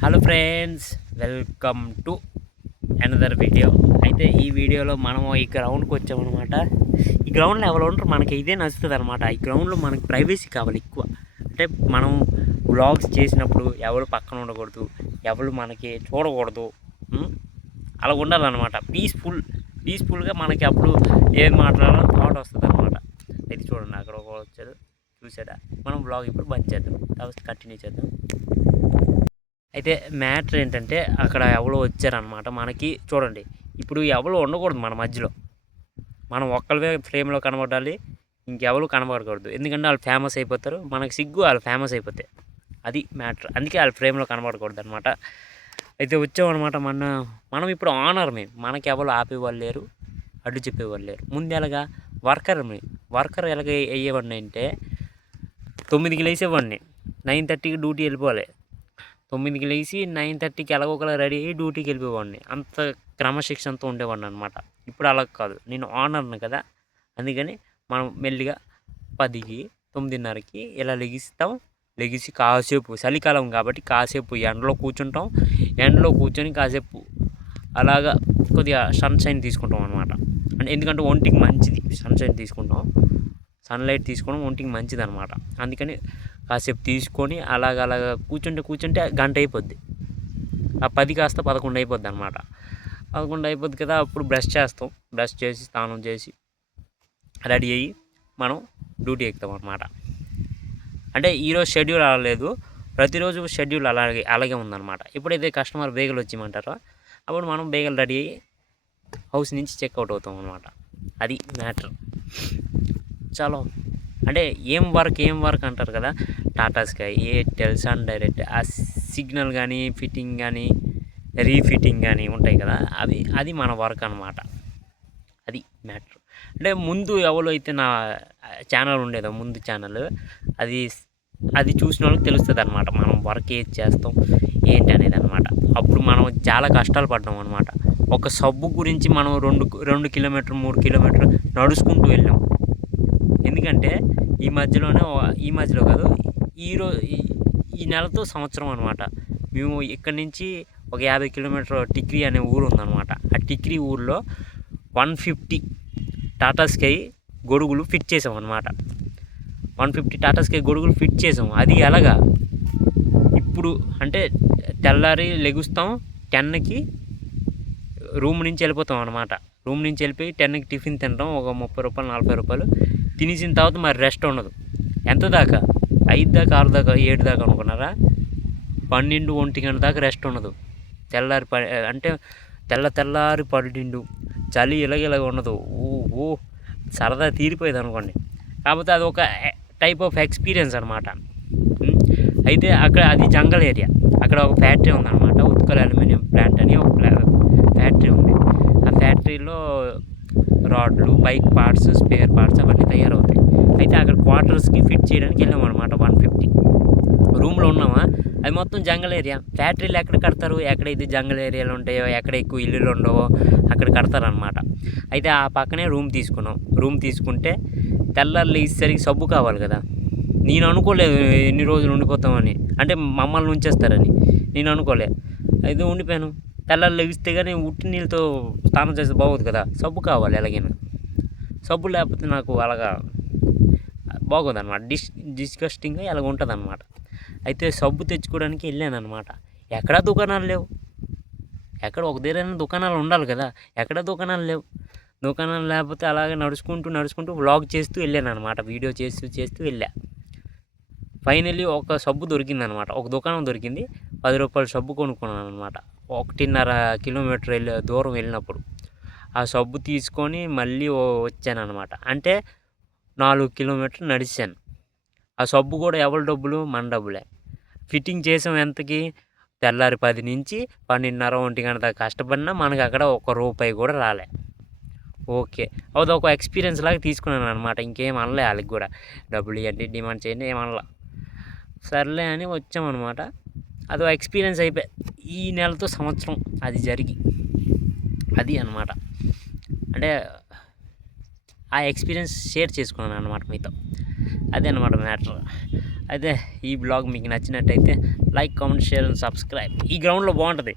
Hello friends, welcome to another video. అయితే ఈ వీడియోలో మనం ఈ గ్రౌండ్కి వచ్చామన్నమాట. ఈ గ్రౌండ్లో ఎవరు ఉంటారు, మనకి ఇదే నచ్చుతుంది అనమాట. ఈ గ్రౌండ్లో మనకి ప్రైవసీ కావాలి ఎక్కువ. అంటే మనం వ్లాగ్స్ చేసినప్పుడు ఎవరు పక్కన ఉండకూడదు, ఎవరు మనకి చూడకూడదు, అలా ఉండాలన్నమాట. పీస్ఫుల్గా మనకి అప్పుడు ఏం మాట్లాడాలో థాట్ వస్తుంది అనమాట. అయితే చూడండి, అక్కడ ఒక వచ్చారు, చూసాడా. మనం వ్లాగ్ ఇప్పుడు బంద్ చేద్దాం, తర్వాత కంటిన్యూ చేద్దాం. అయితే మ్యాటర్ ఏంటంటే, అక్కడ ఎవరో వచ్చారనమాట. మనకి చూడండి, ఇప్పుడు ఎవరు ఉండకూడదు మన మధ్యలో. మనం ఒక్కళ్ళమే ఫ్రేమ్లో కనబడాలి, ఇంకెవరు కనబడకూడదు. ఎందుకంటే వాళ్ళు ఫేమస్ అయిపోతారు, మనకి సిగ్గు వాళ్ళు ఫేమస్ అయిపోతాయి. అది మ్యాటర్. అందుకే వాళ్ళు ఫ్రేమ్లో కనబడకూడదు అనమాట. అయితే వచ్చామన్నమాట. మనం ఇప్పుడు ఆనర్మే, మనకి ఎవరు ఆపేవాళ్ళు లేరు, అడ్డు చెప్పేవాళ్ళు లేరు. ముందు ఎలాగా వర్కర్ ఎలాగ అయ్యేవాడిని అంటే, 9కి లేసేవాడిని, 9:30కి డ్యూటీ వెళ్ళిపోవాలి. 9కి లేచి 9:30కి ఎలాగోకలా రెడీ అయ్యి డ్యూటీకి వెళ్ళిపోయేవాడిని. అంత క్రమశిక్షణతో ఉండేవాడిని అనమాట. ఇప్పుడు అలా కాదు, నేను ఆనర్ను కదా. అందుకని మనం మెల్లిగా 10కి 9:30కి ఇలా లెగిసి కాసేపు, చలికాలం కాబట్టి కాసేపు ఎండలో కూర్చుంటాం. ఎండలో కూర్చొని కాసేపు అలాగా కొద్దిగా సన్షైన్ తీసుకుంటాం అనమాట. అంటే ఎందుకంటే ఒంటికి మంచిది సన్షైన్ తీసుకుంటాం, సన్లైట్ తీసుకోవడం ఒంటికి మంచిది అనమాట. అందుకని కాసేపు తీసుకొని అలాగ కూర్చుంటే గంట అయిపోద్ది. ఆ 10 కాస్త 11 అయిపోద్ది అనమాట. 11 అయిపోద్ది కదా. అప్పుడు బ్రష్ చేసి స్నానం చేసి రెడీ అయ్యి మనం డ్యూటీ ఎక్కుతాం అనమాట. అంటే ఈరోజు షెడ్యూల్ అలా లేదు, ప్రతిరోజు షెడ్యూల్ అలాగే ఉందన్నమాట. ఎప్పుడైతే కస్టమర్ బేగలు వచ్చేయమంటారో అప్పుడు మనం బేగలు రెడీ అయ్యి హౌస్ నుంచి చెక్అవుట్ అవుతాం అనమాట. అది మ్యాటర్. చలో, అంటే ఏం వర్క్ అంటారు కదా, Tata sky, Airtel, Sun Direct, ఆ సిగ్నల్ కానీ ఫిట్టింగ్ కానీ రీఫిట్టింగ్ కానీ ఉంటాయి కదా, అది మన వర్క్ అనమాట. అది మ్యాటర్. అంటే ముందు ఎవరో అయితే నా ఛానల్ ఉండేదో, ముందు ఛానల్, అది చూసిన వాళ్ళకి తెలుస్తుంది అనమాట, మనం వర్క్ ఏది చేస్తాం ఏంటి అనేది అనమాట. అప్పుడు మనం చాలా కష్టాలు పడ్డాం అనమాట. ఒక సబ్బు గురించి మనం 2 కిలోమీటర్ 3 కిలోమీటర్ నడుచుకుంటూ వెళ్ళాం. ఎందుకంటే ఈ మధ్యలో కాదు, ఈ నెలతో సంవత్సరం అనమాట. మేము ఇక్కడి నుంచి ఒక 50 కిలోమీటర్ టిక్రీ అనే ఊరు ఉందన్నమాట. ఆ టిక్రీ ఊరిలో 150 టాటా స్కై గొడుగులు ఫిట్ చేసాం అనమాట. 150 టాటా స్కై గొడుగులు ఫిట్ చేసాం. అది ఎలాగా, ఇప్పుడు అంటే తెల్లారి లెగుస్తాం, 10కి రూమ్ నుంచి వెళ్ళిపోతాం అనమాట. రూమ్ నుంచి వెళ్ళిపోయి 10కి టిఫిన్ తింటాం, ఒక 30 రూపాయలు 40 రూపాయలు తినేసిన తర్వాత మరి రెస్ట్ ఉండదు. ఎంత దాకా? 5 దాకా 6 దాకా 7 దాకా అనుకున్నారా? 12 1 గంట దాకా రెస్ట్ ఉండదు. అంటే తెల్లారి 12, చలి ఇలాగ ఉండదు. ఓ సరదా తీరిపోయేది అనుకోండి. కాకపోతే అది ఒక టైప్ ఆఫ్ ఎక్స్పీరియన్స్ అనమాట. అయితే అక్కడ అది జంగల్ ఏరియా. అక్కడ ఒక ఫ్యాక్టరీ ఉందన్నమాట, ఉత్కల్ అల్యూమినియం ప్లాంట్ అని ఒక ఫ్యాక్టరీ ఉంది. ఆ ఫ్యాక్టరీలో రాడ్లు, బైక్ పార్ట్స్, స్పేర్ పార్ట్స్ అవన్నీ తయారవుతాయి. అయితే అక్కడ క్వార్టర్స్కి ఫిట్ చేయడానికి వెళ్ళామన్నమాట. 150 రూమ్లో ఉన్నామా, అది మొత్తం జంగల్ ఏరియా. ఫ్యాక్టరీలు ఎక్కడ కడతారు, ఎక్కడైతే జంగల్ ఏరియాలు ఉంటాయో, ఎక్కడ ఎక్కువ ఇల్లులు ఉండవో అక్కడ కడతారనమాట. అయితే ఆ పక్కనే రూమ్ తీసుకున్నాం. రూమ్ తీసుకుంటే తెల్లారులు ఇచ్చేసరికి సబ్బు కావాలి కదా. నేను అనుకోలేదు ఎన్ని రోజులు ఉండిపోతామని, అంటే మమ్మల్ని ఉంచేస్తారని నేను అనుకోలే. అయితే ఉండిపోయాను. తెల్లారు లెగిస్తే కానీ ఉట్టి నీళ్ళతో స్నానం చేస్తే బాగోదు కదా, సబ్బు కావాలి ఎలాగైనా. సబ్బు లేకపోతే నాకు అలాగా బాగోదు అనమాట, డిస్గస్టింగ్గా ఇలాగ ఉంటుంది అనమాట. అయితే సబ్బు తెచ్చుకోవడానికి వెళ్ళాను అనమాట. ఎక్కడా దుకాణాలు లేవు. ఎక్కడ ఒక దగ్గర దుకాణాలు ఉండాలి కదా, ఎక్కడ దుకాణాలు లేవు. దుకాణాలు లేకపోతే అలాగే నడుచుకుంటూ వ్లాగ్ చేస్తూ వెళ్ళాను అనమాట. వీడియో చేస్తూ వెళ్ళా. ఫైనల్లీ ఒక సబ్బు దొరికిందనమాట, ఒక దుకాణం దొరికింది. 10 రూపాయల సబ్బు కొనుక్కున్నాను అనమాట. 1.5 కిలోమీటర్ దూరం వెళ్ళినప్పుడు ఆ సబ్బు తీసుకొని మళ్ళీ వచ్చాను అనమాట. అంటే 4 కిలోమీటర్లు నడిచాను. ఆ సబ్బు కూడా ఎవరి డబ్బులు? మన డబ్బులే. ఫిట్టింగ్ చేసాం ఎంతకి? తెల్లారి 10 నుంచి 12:30 1 గంట దాకా కష్టపడినా మనకి అక్కడ ₹1 కూడా రాలే. ఓకే, అదొక ఎక్స్పీరియన్స్ లాగా తీసుకున్నాను అనమాట. ఇంకేం అనలే వాళ్ళకి కూడా, డబ్బులు ఇవ్వండి డిమాండ్ చేయండి ఏమనలా. సర్లే అని వచ్చామన్నమాట. అదో ఎక్స్పీరియన్స్ అయిపోయి ఈ నెలతో సంవత్సరం అది జరిగి, అది అనమాట. అంటే ఆ ఎక్స్పీరియన్స్ షేర్ చేసుకున్నాను అనమాట మీతో. అదే అనమాట మ్యాటర్. అయితే ఈ బ్లాగ్ మీకు నచ్చినట్టయితే like, comment, share and subscribe. ఈ గ్రౌండ్లో బాగుంటుంది.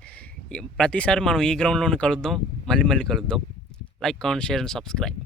ప్రతిసారి మనం ఈ గ్రౌండ్లోనే కలుద్దాం, మళ్ళీ కలుద్దాం. Like, comment, share and subscribe.